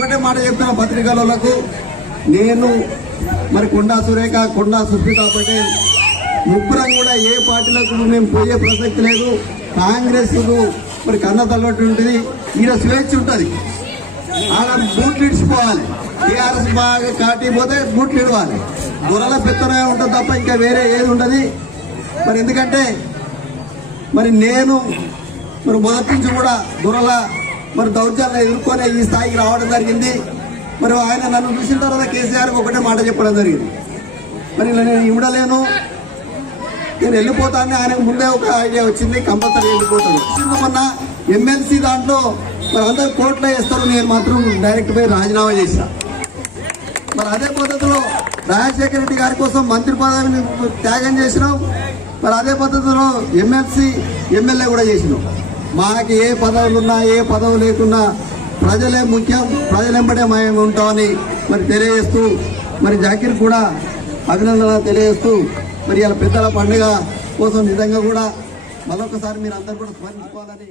ఒకటే మాట చెప్పిన పత్రికలకు నేను మరి కొండా సురేఖ కొండా సుస్మితా పటేల్ ముగ్గురం కూడా ఏ పార్టీలకు మేము పోయే ప్రసక్తి లేదు. కాంగ్రెస్ మరి కన్న తల్లట్టు ఉంటుంది. ఈడ స్వేచ్ఛ ఉంటుంది. ఆడ బూట్లు ఇడిచిపోవాలి. టీఆర్ఎస్ బాగా కాటిపోతే బూట్లు ఇడవాలి. దొరల పెత్తనమే ఉంటుంది తప్ప ఇంకా వేరే ఏది ఉండదు. మరి ఎందుకంటే మరి నేను మరి మొదటి నుంచి కూడా దొరల మరి దౌర్జన్యం ఎదుర్కొనే ఈ స్థాయికి రావడం జరిగింది. మరి ఆయన నన్ను చూసిన తర్వాత కేసీఆర్కి ఒకటే మాట చెప్పడం జరిగింది. మరి ఇలా నేను ఇవ్వడలేను నేను వెళ్ళిపోతాను ఆయనకు ముందే ఒక ఐడియా వచ్చింది కంపల్సరీ వెళ్ళిపోతాను మొన్న ఎమ్మెల్సీ దాంట్లో మరి అందరు కోర్టులో వేస్తారు నేను మాత్రం డైరెక్ట్ పోయి రాజీనామా చేసిన మరి అదే పద్ధతిలో రాజశేఖర రెడ్డి గారి కోసం మంత్రి పదవిని త్యాగం చేసినాం. మరి అదే పద్ధతిలో ఎమ్మెల్సీ ఎమ్మెల్యే కూడా చేసినాం. మాకు ఏ పదవులు ఉన్నా ఏ పదవి లేకున్నా ప్రజలే ముఖ్యం ప్రజలెంబడే మేము ఉంటామని మరి తెలియజేస్తూ మరి జాకిర్ కూడా అభినందనలు తెలియజేస్తూ మరి ఇలా పెద్దల పండుగ కోసం నిజంగా కూడా మరొకసారి మీరు అందరు కూడా స్మరించుకోవాలని